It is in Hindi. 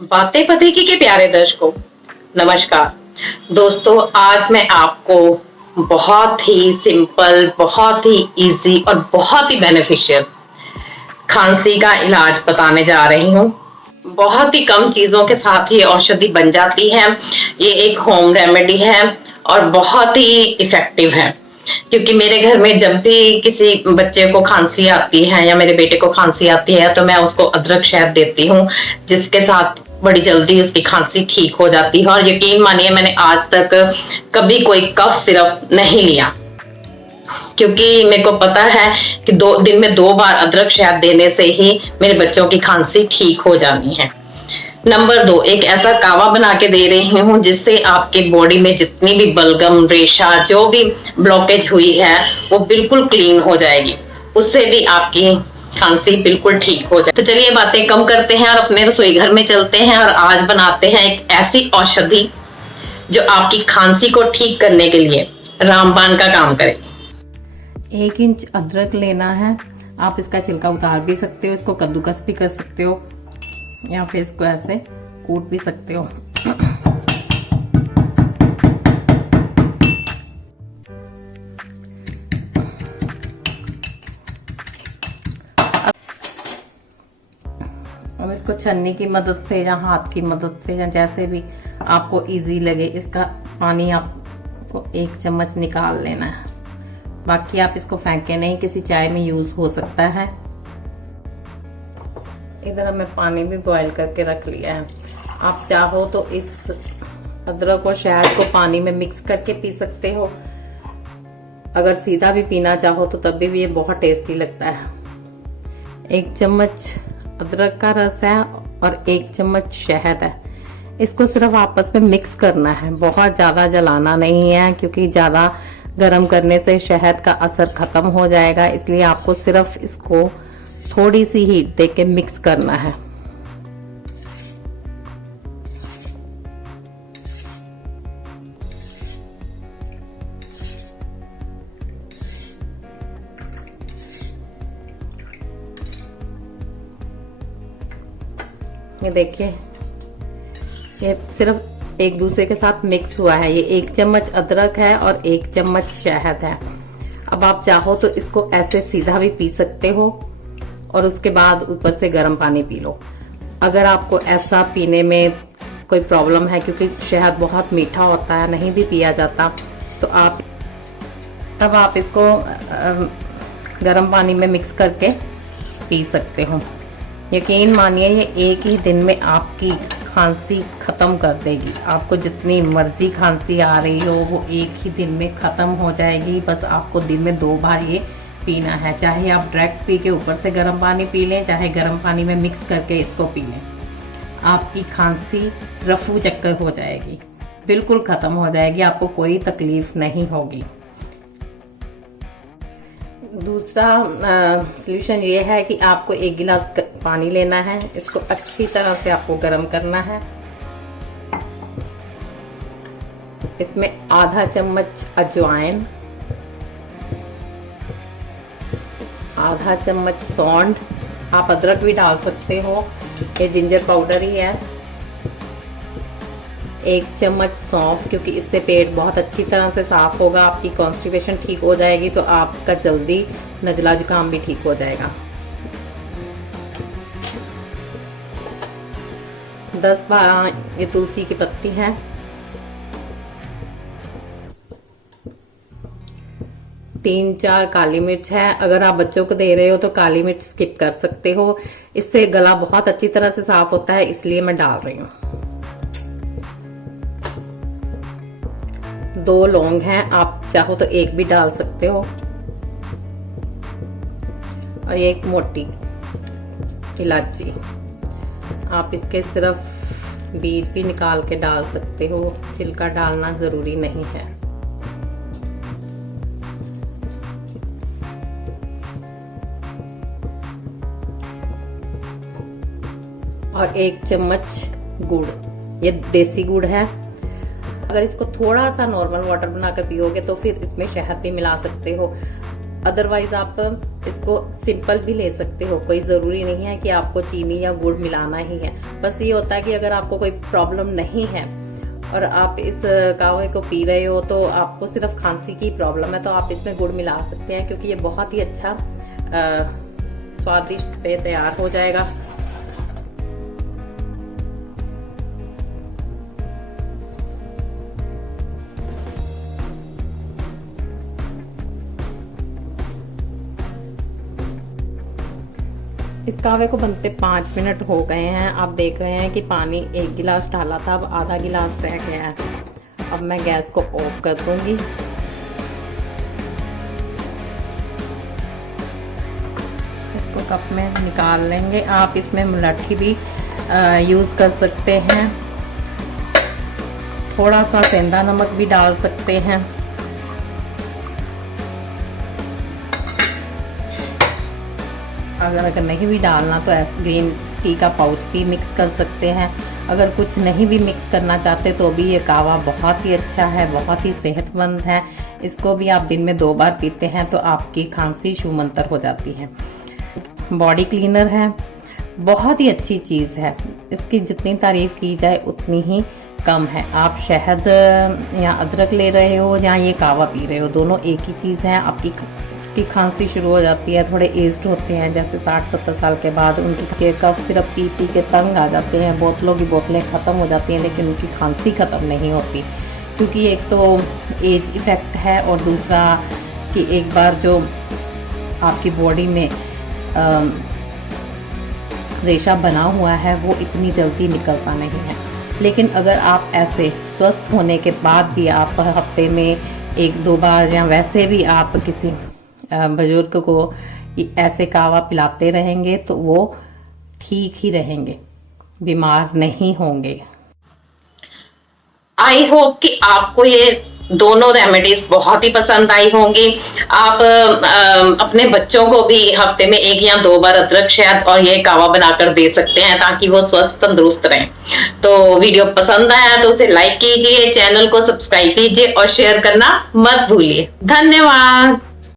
बातें पते की के प्यारे दर्शकों, नमस्कार दोस्तों। आज मैं आपको बहुत ही सिंपल, बहुत ही इजी और बहुत ही बेनिफिशियल खांसी का इलाज बताने जा रही हूँ। बहुत ही कम चीजों के साथ ये औषधि बन जाती है। ये एक होम रेमेडी है और बहुत ही इफेक्टिव है, क्योंकि मेरे घर में जब भी किसी बच्चे को खांसी आती है या मेरे बेटे को खांसी आती है तो मैं उसको अदरक शहद देती हूँ, जिसके साथ बड़ी जल्दी उसकी खांसी ठीक हो जाती है। और यकीन मानिए, मैंने आज तक कभी कोई कफ सिरप नहीं लिया, क्योंकि मेरे को पता है कि 2 दिन में 2 बार अदरक शहद देने से ही मेरे बच्चों की खांसी ठीक हो जानी है। नंबर 2, एक ऐसा कावा बना के दे रही हूँ जिससे आपके बॉडी में जितनी भी बलगम, रेशा, जो भी ब्लॉकेज हुई है वो बिल्कुल क्लीन हो जाएगी। उससे भी आपकी खांसी बिल्कुल ठीक हो जाए। तो चलिए बातें कम करते हैं और अपने रसोई घर में चलते हैं और आज बनाते हैं एक ऐसी औषधि जो आपकी खांसी को ठीक करने के लिए रामबाण का काम करे। 1 इंच अदरक लेना है। आप इसका छिलका उतार भी सकते हो, इसको कद्दूकस भी कर सकते हो या फिर इसको ऐसे कूट भी सकते हो। अब इसको छन्नी की मदद से या हाथ की मदद से या जैसे भी आपको इजी लगे, इसका पानी आपको 1 चम्मच निकाल लेना है। बाकी आप इसको फेंके नहीं, किसी चाय में यूज हो सकता है। इधर हमने पानी भी बॉईल करके रख लिया है। आप चाहो तो इस अदरक और शहद को पानी में मिक्स करके पी सकते हो। अगर सीधा भी पीना चाहो तो तब भी ये बहुत टेस्टी लगता है। 1 चम्मच अदरक का रस है और 1 चम्मच शहद है। इसको सिर्फ आपस में मिक्स करना है, बहुत ज्यादा जलाना नहीं है, क्योंकि ज्यादा गर्म करने से शहद का असर खत्म हो जाएगा। इसलिए आपको सिर्फ इसको थोड़ी सी हीट देके मिक्स करना है। ये देखिए, ये सिर्फ एक दूसरे के साथ मिक्स हुआ है। ये 1 चम्मच अदरक है और 1 चम्मच शहद है। अब आप चाहो तो इसको ऐसे सीधा भी पी सकते हो और उसके बाद ऊपर से गर्म पानी पी लो। अगर आपको ऐसा पीने में कोई प्रॉब्लम है, क्योंकि शहद बहुत मीठा होता है, नहीं भी पिया जाता, तो आप इसको गर्म पानी में मिक्स करके पी सकते हो। यकीन मानिए, ये 1 ही दिन में आपकी खांसी खत्म कर देगी। आपको जितनी मर्जी खांसी आ रही हो वो 1 ही दिन में खत्म हो जाएगी। बस आपको दिन में 2 बार ये पीना है। चाहे आप डायरेक्ट पी के ऊपर से गर्म पानी पी लें, चाहे गर्म पानी में मिक्स करके इसको पी लें। आपकी खांसी रफू चक्कर हो जाएगी, बिल्कुल खत्म हो जाएगी, आपको कोई तकलीफ नहीं होगी। दूसरा सॉल्यूशन ये है कि आपको 1 गिलास पानी लेना है। इसको अच्छी तरह से आपको गर्म करना है। इसमें आधा चम्मच अजवाइन, आधा चम्मच सौंठ, आप अदरक भी डाल सकते हो, ये जिंजर पाउडर ही है। 1 चम्मच सौंफ, क्योंकि इससे पेट बहुत अच्छी तरह से साफ होगा, आपकी कॉन्स्टिपेशन ठीक हो जाएगी, तो आपका जल्दी नजला जुकाम भी ठीक हो जाएगा। 10-12 ये तुलसी की पत्ती है। तीन 4 काली मिर्च है। अगर आप बच्चों को दे रहे हो तो काली मिर्च स्किप कर सकते हो, इससे गला बहुत अच्छी तरह से साफ होता है, इसलिए मैं डाल रही हूँ। 2 लौंग हैं, आप चाहो तो 1 भी डाल सकते हो, और ये 1 मोटी इलायची। आप इसके सिर्फ बीज भी निकाल के डाल सकते हो, छिलका डालना जरूरी नहीं है। और 1 चम्मच गुड़, ये देसी गुड़ है। अगर इसको थोड़ा सा नॉर्मल वाटर बनाकर पियोगे तो फिर इसमें शहद भी मिला सकते हो। अदरवाइज आप इसको सिंपल भी ले सकते हो, कोई जरूरी नहीं है कि आपको चीनी या गुड़ मिलाना ही है। बस ये होता है कि अगर आपको कोई प्रॉब्लम नहीं है और आप इस कावे को पी रहे हो तो आपको सिर्फ खांसी की प्रॉब्लम है, तो आप इसमें गुड़ मिला सकते हैं, क्योंकि ये बहुत ही अच्छा स्वादिष्ट पेय तैयार हो जाएगा। इस कावे को बनते 5 मिनट हो गए हैं। आप देख रहे हैं कि पानी 1 गिलास डाला था, अब आधा गिलास रह गया है। अब मैं गैस को ऑफ कर दूंगी। इसको कप में निकाल लेंगे। आप इसमें मुलट्ठी भी यूज कर सकते हैं, थोड़ा सा सेंधा नमक भी डाल सकते हैं। अगर नहीं भी डालना तो ग्रीन टी का पाउच भी मिक्स कर सकते हैं। अगर कुछ नहीं भी मिक्स करना चाहते तो भी ये कावा बहुत ही अच्छा है, बहुत ही सेहतमंद है। इसको भी आप दिन में 2 बार पीते हैं तो आपकी खांसी शूमंतर हो जाती है। बॉडी क्लीनर है, बहुत ही अच्छी चीज़ है। इसकी जितनी तारीफ की जाए उतनी ही कम है। आप शहद या अदरक ले रहे हो या ये कावा पी रहे हो, दोनों एक ही चीज़ है। आपकी खांसी शुरू हो जाती है, थोड़े एज्ड होते हैं जैसे 60-70 साल के बाद, उनकी कफ सिर्फ पी पी के तंग आ जाते हैं, बोतलों की बोतलें ख़त्म हो जाती हैं, लेकिन उनकी खांसी ख़त्म नहीं होती, क्योंकि एक तो एज इफ़ेक्ट है और दूसरा कि एक बार जो आपकी बॉडी में रेशा बना हुआ है वो इतनी जल्दी निकलता नहीं है। लेकिन अगर आप ऐसे स्वस्थ होने के बाद भी आप हफ्ते में 1-2 बार या वैसे भी आप किसी बुजुर्ग को ऐसे कावा पिलाते रहेंगे तो वो ठीक ही रहेंगे, बीमार नहीं होंगे। आई होप कि आपको ये दोनों रेमेडीज बहुत ही पसंद आई होंगी। आप अपने बच्चों को भी हफ्ते में 1 या 2 बार अदरक, शहद और ये कावा बनाकर दे सकते हैं ताकि वो स्वस्थ तंदुरुस्त रहें। तो वीडियो पसंद आया तो उसे लाइक कीजिए, चैनल को सब्सक्राइब कीजिए और शेयर करना मत भूलिए। धन्यवाद।